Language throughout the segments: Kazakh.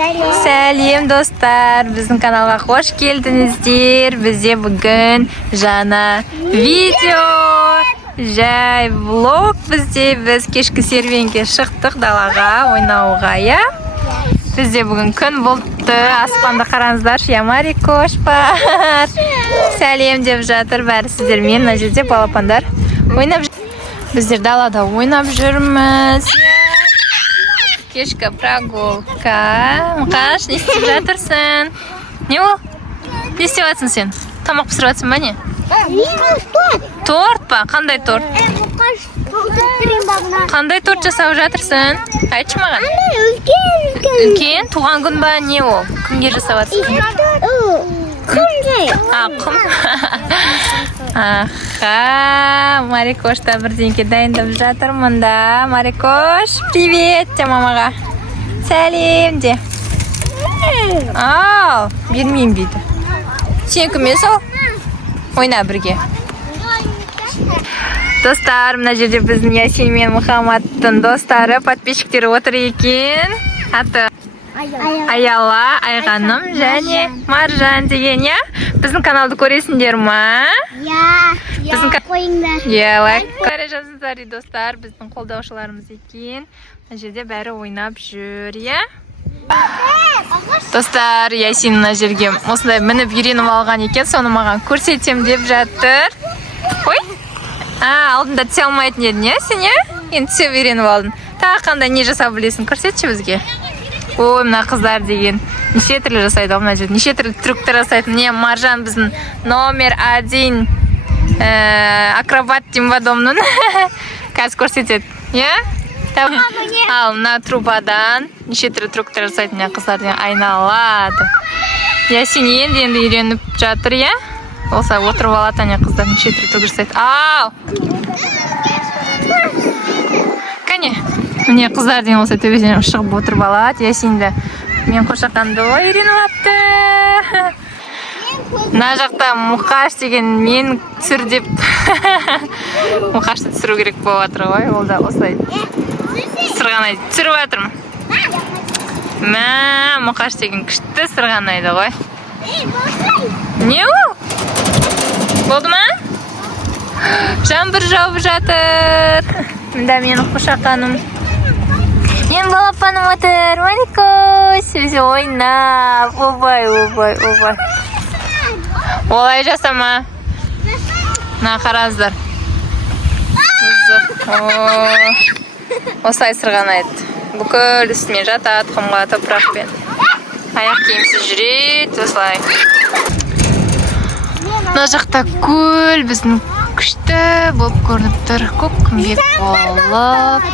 Сәлем достар, біздің каналға қош келдіңіздер. Бізде бүгін жаңа видео, жай влог. Біз кешкі серуенге шықтық далаға ойнауға, я? Бізде бүгін күн бұлтты, аспанды қараңыздар, я Марикош бар. Сәлем деп жатыр бәрі сіздермен. Мына жерде балапандар ойнап жүр. Біздер далада ойнап жүрміз. Кешкі прогулка. Мұқаш, не істеп жатырсың? Не ол? Не істеп жатсың сен? Тамақ пісіріп жатсың ба не? Торт па? Қандай торт? Қандай торт жасап жатырсың? Айтшы маған. Үлкен? Туған күн ба? Не ол? Кімге жасап жатсың? Құм. Аха, Марикош та бірдеңке дайындап жатыр мұнда. Марикош, привет де мамаға. Сәлем де. Ау, бермеймін дейді. Сен кім сол? Ойна бірге. Достар, мына жерде біздің Ясин мен Мұхаммадтың достары, подписчиктері отыр екен. Аты Аяла, Айғаным және Маржан деген, я? Біздің каналды көресіңдер ма? Я, қойыңдар. Я, лайк жазыңыздар, достар, біздің қолдаушыларымыз екен. Мына жерде бәрі ойнап жүр, я? Достар, Ясин мына жерге осындай мініп үйреніп алған екен, соны маған көрсетем деп жатыр. Ой? Алдында түсе алмайтын едің, я, сен, я? Енді түсіп үйреніп алдың. Тағы қандай не жасап білесің, көрсетші бізге. Ой, мына қыздар деген неше түрлі жасайды, мына жерде неше түрлі трюктер жасайды. Міне Маржан біздің номер 1 акробат деймін ба домның. Қазір көрсетеді, я? Ал мына трубадан неше түрлі трюктер жасайды, міне қыздар деген айналады. Ясин енді үйреніп жатыр, я? Осылай отырып алады, міне қыздар неше түрлі трюк жасайды. Ау! Кәне? Міне қыздар деген осы төбесінен шығып отырып алады. Ясинді мен қошақанды үйреніп апты. Мына жақта Мұқаш деген мен түсір деп Мұқашты түсіру керек болып жатыр ғой. Ол да осылай сырғанайды. Түсіріп жатырмын. Мұқаш деген күшті сырғанайды ғой. Не ол? Болды ма? Жаңбыр жауып жатыр. Мында менің қошақаным. Мен балапаным отыр, Марикош, өзі ойнап, обай. Олай жасама. На, қараңыздар. Осылай сырғанайды. Бүкіл үстімен жатады, құмға, топырақпен. Аяқ киімсіз жүреді, осылай. Мына жақта көл біздің күшті болып көрініп тұр. Көк күмбек болып.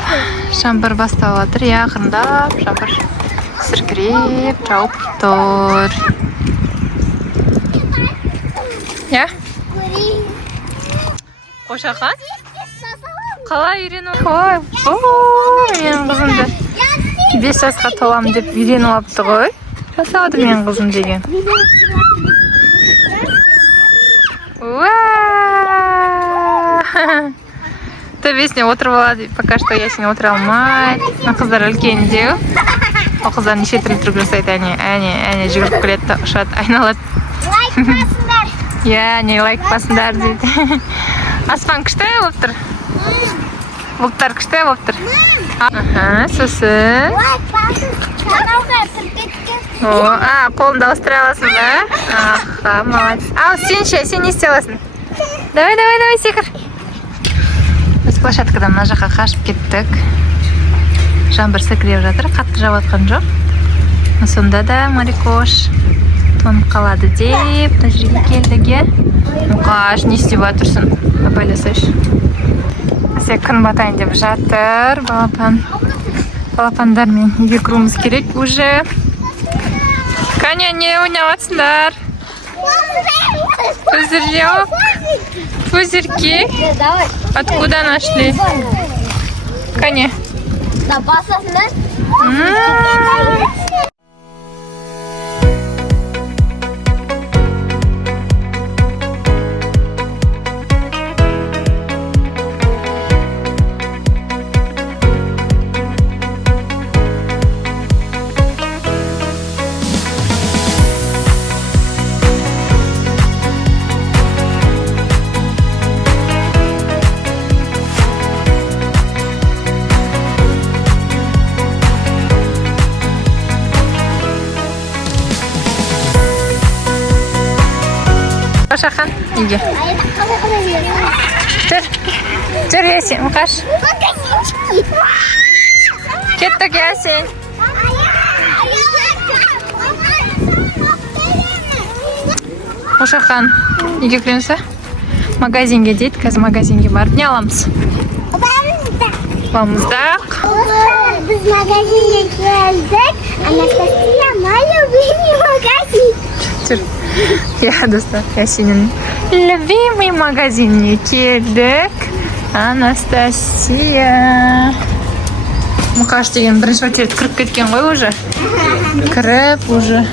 Жаңбыр бастап жатыр, ақырындап жаңбыр сіркіреп жауып тұр. Я? Қошақан? Қалай үйрену? Ой, менің қызымды 5 жасқа толам деп үйрену апты ғой. Жасауды менің қызым деген. Төбесіне отырып алады, пока что Ясин отыра алмайды. Қыздар үлкендеу. Ол қыздар неше түрлі трюк жасайды, әне жүгіріп келеді, ұшады, айналады. Лайк басыңдар. Я, не лайк басыңдар дейді. Аспан күшті болып тұр. Бұлттар күшті болып тұр. Сосын. Лайк басың. Қолымды ауыстыра аласың ба? Аха, молодец. Ал, сен не істей аласың? Давай, секір. Біз площадкадан мына жаққа қашып кеттік. Жаңбыр сіркіреп жатыр, қатты жауып жатқан жоқ. Сонда да Марикош тоңып қалады деп мына жерге келдік, е? Мұқаш, не істеп жатырсың? Байласайшы. Бізде күн батайын деп жатыр. Балапандармен үйге кіруіміз керек уже. Кәне, не ойнап жатсыңдар? Пузырек. Пузырьки. Откуда нашли? Кәне. Да, басасыңдар. Қошақан, үйге. Жүр, Ясин, қаш. Кеттік, Ясин. Қошақан, үйге кіреміз? Магазинге дейді, қазір магазинге барып не аламыз? Балмұздақ. Biz magazinga keldik. Anastasiya, my любимый магазин. Жүр. Я, достар, Ясиннің любимый магазиніне келдік. Анастасия. Мұқаш деген бірінші очередь кіріп кеткен ғой уже. Кіріп уже.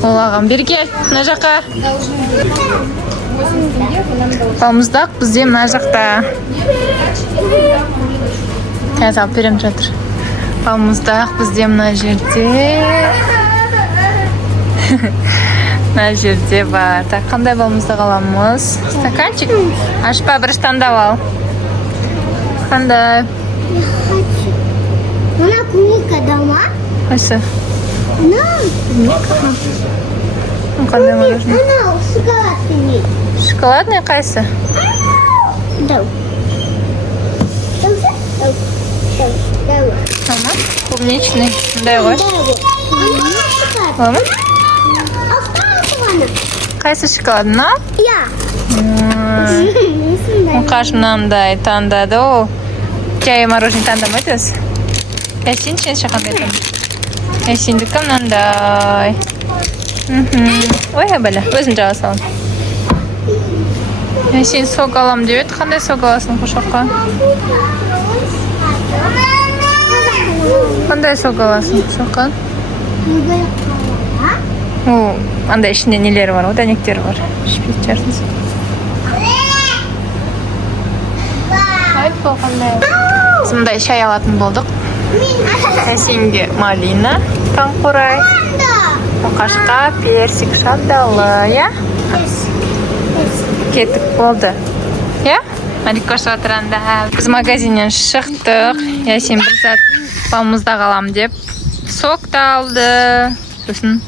Олаған бері кел, мына жаққа. Балмұздақ бізде мына жақта. Қазір алып берем жатыр. Балмұздақ бізде мына жерде. Мына жерде бар. Так, қандай балмұздақ аламыз? Стаканчик? Ашпа, бір таңдап ал. Қандай? Мына клубника дома. Қайсы? Клубника. Қандай мороженое? Анау шоколадный. Шоколадный қайсы? Дау. Ама, клубничный. Дай ғой. Ама? Қайсы шоколадный? Я. Мұқаш мынандай таңдады ол. Жай мороженое таңдамайды өзі. Ясин сен шақандай таңдады. Ясиндікі мынандай. Ой, бәлі, өзім жаға салам. Ясин сок алам деп еді. Қандай сок аласың Қошаққа? Қандай сок аласың Қошаққа? О, андай ішінде нелері бар, дәнектері бар. Ішпейді жарсыз. Айт бұл қандай? Сондай шай алатын болдық. Ясинге малина, таңқурай. Мұқашқа персик шабдалы, я? Кеттік болды. Я? Марикош отыранда. Біз магазиннен шықтық. Ясин бір зат балмұздақ алам деп. Сок та алды. Сосын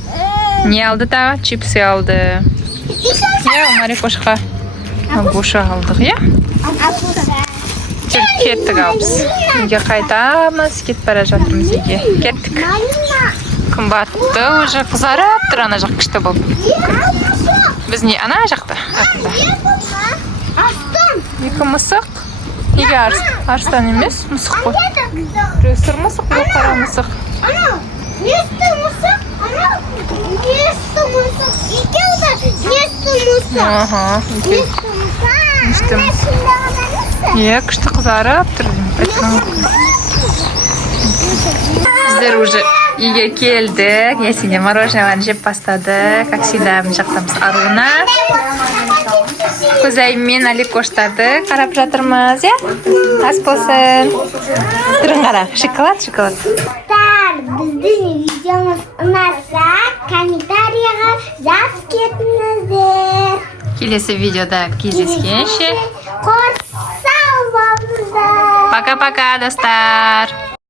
не алды тағы? Чипсы алды. Я, Марикошқа агуша алдық, я? Жүр, кеттік алпыз. Үйге қайтамыз, кет бара жатырмыз үйге. Кеттік. Күн батты, уже қызарып тұр, ана жақ күшті болып. Біз не, ана жақта? Артында. Екі мысық. Неге арыстан емес? Мысық қой. Біреусір мысық, бұл қара мысық. Несті мысық, несті мысық. Екеуді несті мысық. Ага. Несті мысық. Күшті қызарып тұр. Біздер уже үйге келдік. Ясинде мороженое жеп бастады. Как всегда, біз жақтамыз аруына. Көзайым мен Аликоштарды қарап жатырмыз, я? Ас болсын. Түрін қара. Шоколад. Біздің видеомыз ұнаса, комментарияға жазып кетіңіздер. Келесі видеода кездескенше. Қош сау болыңыздар. Пока-пока, достар.